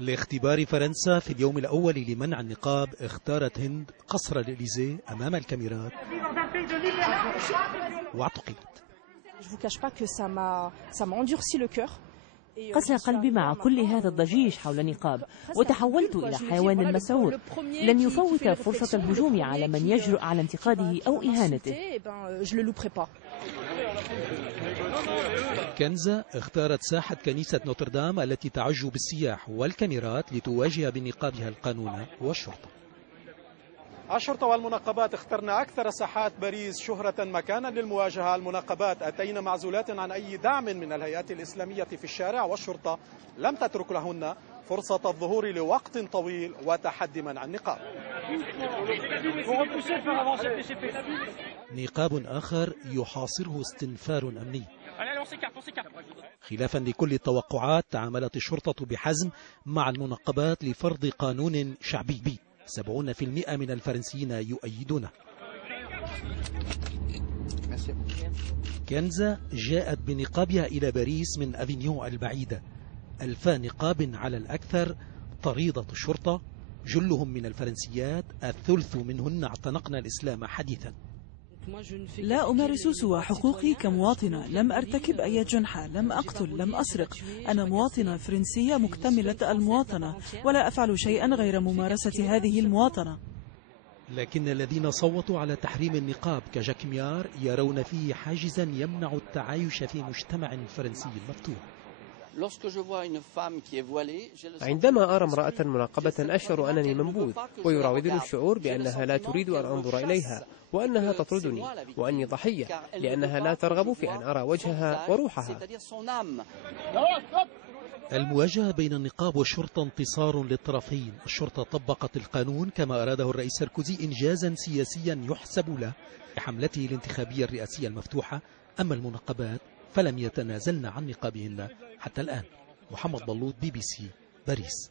لاختبار فرنسا في اليوم الأول لمنع النقاب اختارت هند قصر الإليزيه أمام الكاميرات واعتقلت. قسى قلبي مع كل هذا الضجيج حول النقاب وتحولت إلى حيوان مسعور لن يفوت فرصة الهجوم على من يجرؤ على انتقاده أو إهانته. كنزة اختارت ساحة كنيسة نوتردام التي تعج بالسياح والكاميرات لتواجه بنقابها القانون والشرطة. الشرطة والمنقبات اخترنا أكثر ساحات باريس شهرة مكانا للمواجهة. المنقبات أتينا معزولات عن أي دعم من الهيئات الإسلامية في الشارع، والشرطة لم تترك لهن فرصة الظهور لوقت طويل وتحدي منع النقاب. نقاب آخر يحاصره استنفار أمني. خلافا لكل التوقعات تعاملت الشرطة بحزم مع المنقبات لفرض قانون شعبي بي 70% من الفرنسيين يؤيدونه. كنزة جاءت بنقابها إلى باريس من أفينيون البعيدة. 1000 نقاب على الأكثر. طريدة الشرطة جلهم من الفرنسيات، الثلث منهن اعتنقن الإسلام حديثا. لا أمارس سوى حقوقي كمواطنة، لم أرتكب أي جنحة، لم أقتل، لم أسرق. أنا مواطنة فرنسية مكتملة المواطنة ولا أفعل شيئا غير ممارسة هذه المواطنة. لكن الذين صوتوا على تحريم النقاب كجاك ميار يرون فيه حاجزا يمنع التعايش في مجتمع فرنسي مفتوح. عندما أرى امرأة منقبة أشعر أنني منبوذ، ويراودني الشعور بأنها لا تريد أن أنظر إليها، وأنها تطردني، وأني ضحية لأنها لا ترغب في أن أرى وجهها وروحها. المواجهة بين النقاب والشرطة انتصار للطرفين. الشرطة طبقت القانون كما أراده الرئيس ساركوزي إنجازا سياسيا يحسب له لحملته الانتخابية الرئاسية المفتوحة. أما المنقبات فلم يتنازلن عن نقابهن حتى الآن. محمد بلوط، BBC، باريس.